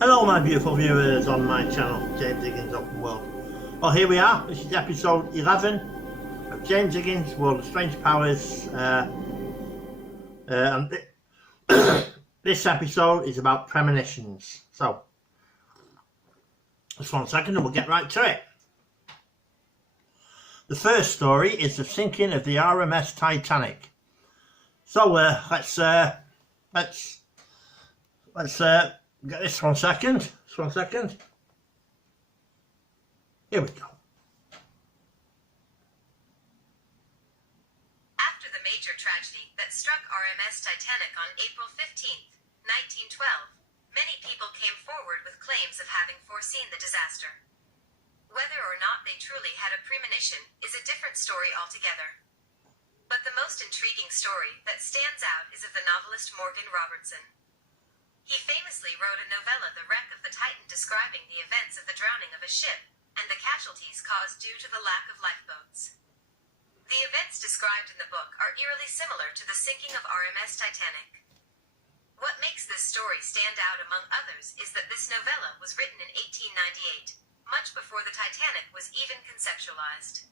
Hello my beautiful viewers on my channel, James Higgins Open World. Well, here we are. This is episode 11 of James Higgins World of Strange Powers. And this episode is about premonitions. So, just 1 second and we'll get right to it. The first story is the sinking of the RMS Titanic. So let's get this 1 second. Just 1 second. Here we go. After the major tragedy that struck RMS Titanic on April 15th, 1912, many people came forward with claims of having foreseen the disaster. Whether or not they truly had a premonition is a different story altogether. But the most intriguing story that stands out is of the novelist Morgan Robertson. He famously wrote a novella, The Wreck of the Titan, describing the events of the drowning of a ship and the casualties caused due to the lack of lifeboats. The events described in the book are eerily similar to the sinking of RMS Titanic. What makes this story stand out among others is that this novella was written in 1898, much before the Titanic was even conceptualized.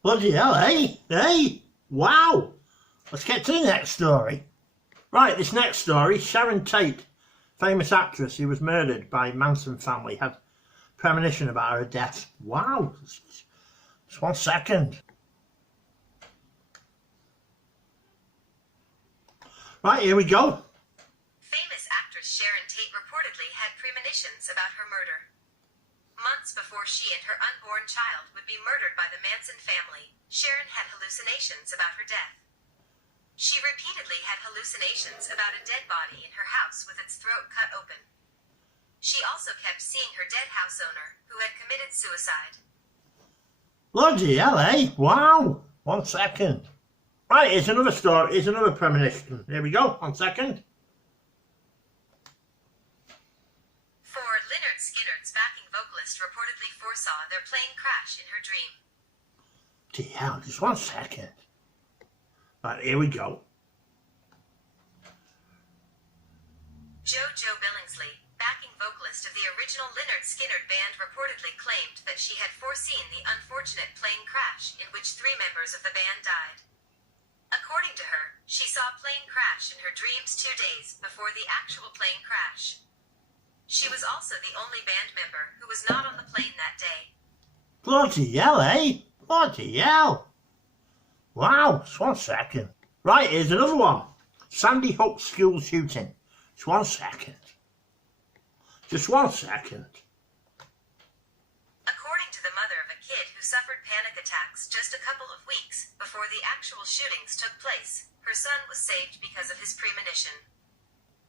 Bloody hell, eh? Hey! Wow! Let's get to the next story. Right, this next story, Sharon Tate, famous actress who was murdered by Manson family, had premonition about her death. Wow! Just 1 second. Right, here we go. Famous actress Sharon Tate reportedly had premonitions about her murder. Months before she and her unborn child would be murdered by the Manson family, Sharon had hallucinations about her death. She repeatedly had hallucinations about a dead body in her house with its throat cut open. She also kept seeing her dead house owner, who had committed suicide. Bloody hell, eh? Wow! 1 second. Right, here's another story. Here's another premonition. Here we go. 1 second. Lynyrd Skynyrd's backing vocalist reportedly foresaw their plane crash in her dream. Gee hell, just 1 second. Right, here we go. Joe Billingsley, backing vocalist of the original Lynyrd Skynyrd band, reportedly claimed that she had foreseen the unfortunate plane crash in which 3 members of the band died. According to her, she saw a plane crash in her dreams 2 days before the actual plane crash. She was also the only band member who was not on the plane that day. Bloody hell, eh? Bloody hell. Wow, just 1 second. Right, here's another one. Sandy Hook school shooting. Just 1 second. Just 1 second. According to the mother of a kid who suffered panic attacks just a couple of weeks before the actual shootings took place, her son was saved because of his premonition.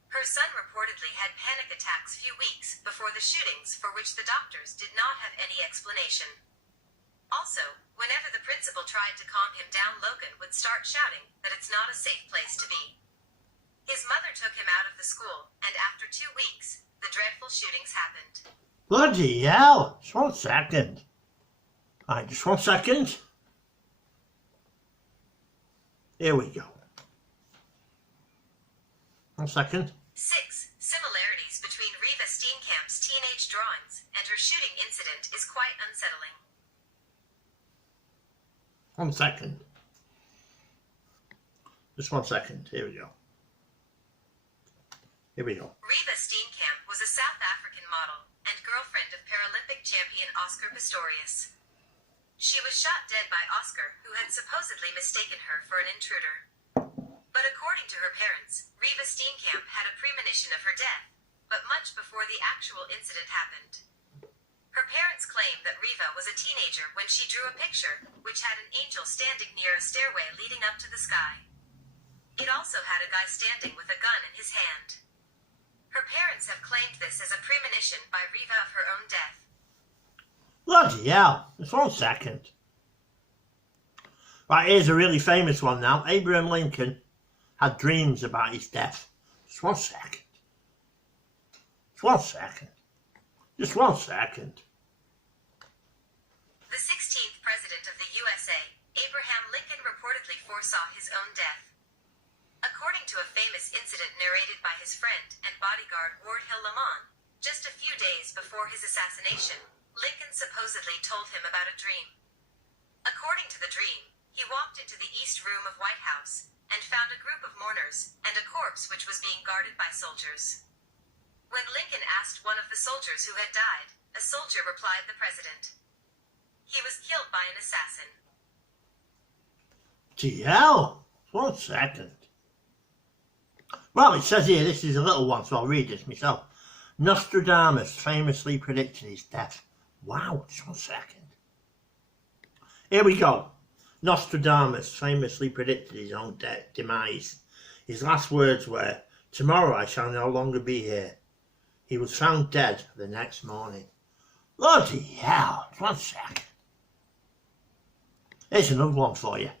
Her son reportedly had panic attacks few weeks before the shootings, for which the doctors did not have any explanation. Also, whenever the principal tried to calm him down, Logan would start shouting that it's not a safe place to be. His mother took him out of the school, and after 2 weeks, the dreadful shootings happened. Bloody hell. Just 1 second. Alright, just 1 second. Here we go. 1 second. 6. Similarities between Reva Steenkamp's teenage drawings and her shooting incident is quite unsettling. 1 second. Just 1 second. Here we go. Here we go. Reva Steenkamp was a South African model and girlfriend of Paralympic champion Oscar Pistorius. She was shot dead by Oscar, who had supposedly mistaken her for an intruder. But according to her parents, Reva Steenkamp had a premonition of her death, but much before the actual incident happened. Her parents claim that Reva was a teenager when she drew a picture, which had an angel standing near a stairway leading up to the sky. It also had a guy standing with a gun in his hand. Her parents have claimed this as a premonition by Reva of her own death. Bloody hell. Just 1 second. Right, here's a really famous one now. Abraham Lincoln had dreams about his death. Just 1 second. Just 1 second. Just 1 second. The 16th president of the USA, Abraham Lincoln, reportedly foresaw his own death. According to a famous incident narrated by his friend and bodyguard Ward Hill Lamont, Just a few days before his assassination, Lincoln supposedly told him about a dream. According to the dream, he walked into the East Room of White House and found a group of mourners and a corpse which was being guarded by soldiers. When Lincoln asked one of the soldiers who had died, a soldier replied the president. He was killed by an assassin. Gee hell, 1 second. Well, it says here, this is a little one, so I'll read this myself. Nostradamus famously predicted his death. Wow, just 1 second. Here we go. Nostradamus famously predicted his own demise. His last words were, "Tomorrow I shall no longer be here." He was found dead the next morning. Bloody hell, 1 second. Here's another one for you.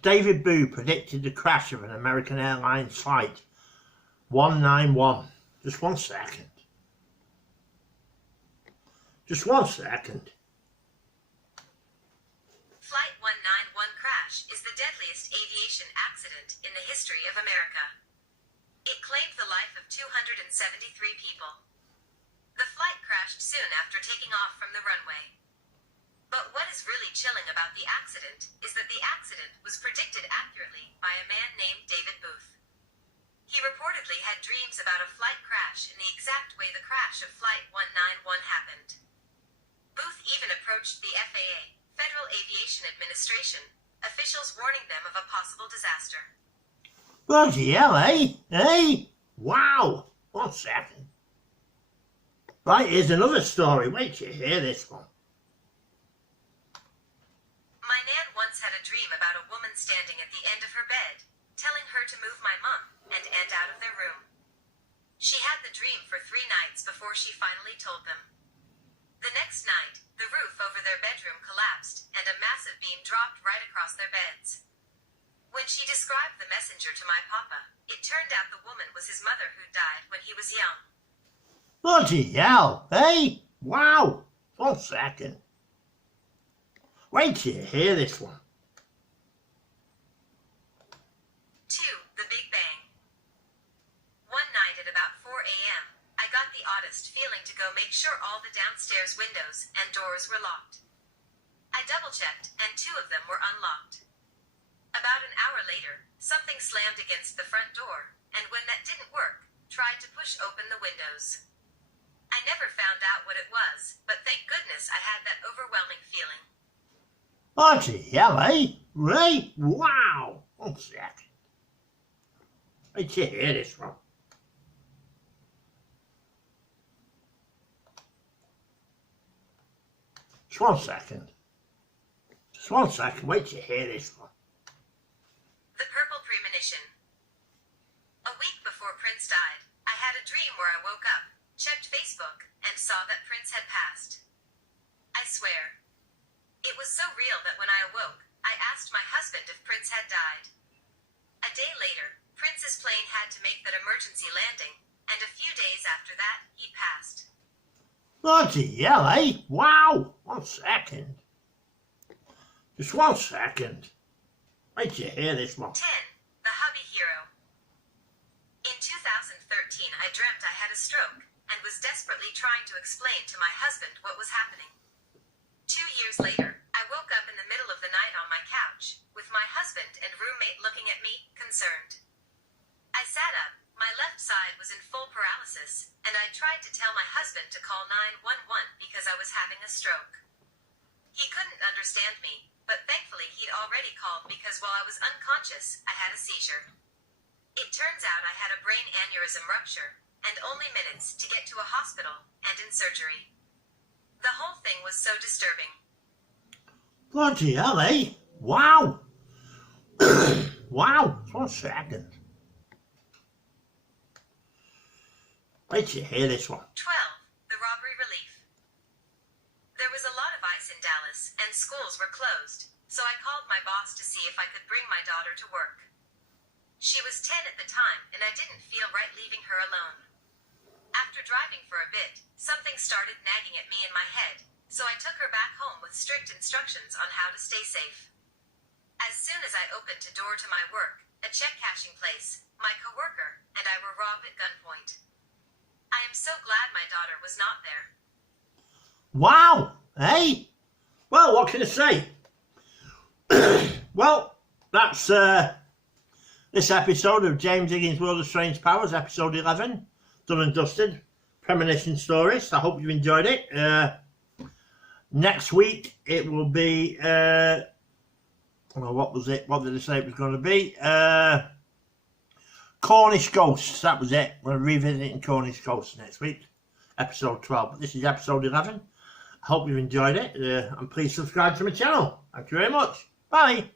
David Boo predicted the crash of an American Airlines flight 191. Just 1 second. Just 1 second. Flight 191 crash is the deadliest aviation accident in the history of America. It claimed the life of 273 people. The flight crashed soon after taking off from the runway. But what is really chilling about the accident is that the accident was predicted accurately by a man named David Booth. He reportedly had dreams about a flight crash in the exact way the crash of Flight 191 happened. Booth even approached the FAA, Federal Aviation Administration, officials warning them of a possible disaster. Bloody hell, eh? Eh? Wow. 1 second. Right, here's another story. Wait till you hear this one. My nan once had a dream about a woman standing at the end of her bed, telling her to move my mom and aunt out of their room. She had the dream for 3 nights before she finally told them. The next night, the roof over their bedroom collapsed and a massive beam dropped right across their beds. When she described the messenger to my papa, it turned out the woman was his mother who died when he was young. Bloody hell, eh? Wow. 1 second. Wait till you hear this one. 2. The Big Bang. One night at about 4 a.m., I got the oddest feeling to go make sure all the downstairs windows and doors were locked. I double-checked, and 2 of them were unlocked. About an hour later, something slammed against the front door, and when that didn't work, tried to push open the windows. I never found out what it was, but thank goodness I had that overwhelming feeling. Bloody hell, eh? Right? Wow. 1 second. Wait till you hear this one. Just 1 second. Just 1 second. Wait till you hear this one. The Purple Premonition. A week before Prince died, I had a dream where I woke up, checked Facebook, and saw that Prince had passed. I swear. It was so real that when I awoke, I asked my husband if Prince had died. A day later, Prince's plane had to make that emergency landing, and a few days after that, he passed. Bloody hell, eh? Wow. 1 second. Just 1 second. Wait till you hear this one. 10. The Hubby Hero. In 2013, I dreamt I had a stroke, and was desperately trying to explain to my husband what was happening. 2 years later, I woke up in the middle of the night on my couch, with my husband and roommate looking at me, concerned. I sat up, my left side was in full paralysis, and I tried to tell my husband to call 911 because I was having a stroke. He couldn't understand me, but thankfully he'd already called because while I was unconscious, I had a seizure. It turns out I had a brain aneurysm rupture, and only minutes to get to a hospital and in surgery. The whole thing was so disturbing. Bloody hell, eh? Wow. Wow. 1 second. Wait till you hear this one. 12. The Robbery Relief. There was a lot of ice in Dallas, and schools were closed, so I called my boss to see if I could bring my daughter to work. She was 10 at the time, and I didn't feel right leaving her alone. After driving for a bit, something started nagging at me in my head, so I took her back home with strict instructions on how to stay safe. As soon as I opened the door to my work, a check cashing place, my coworker and I were robbed at gunpoint. I am so glad my daughter was not there. Wow, hey? Well, what can I say? Well, that's this episode of James Higgins' World of Strange Powers, episode 11, done and dusted. Premonition stories. I hope you enjoyed it. Next week it will be, well, what was it? What did I say it was going to be? Cornish Ghosts, that was it. We're revisiting Cornish Ghosts next week, episode 12. But this is episode 11. I hope you enjoyed it, and please subscribe to my channel. Thank you very much. Bye.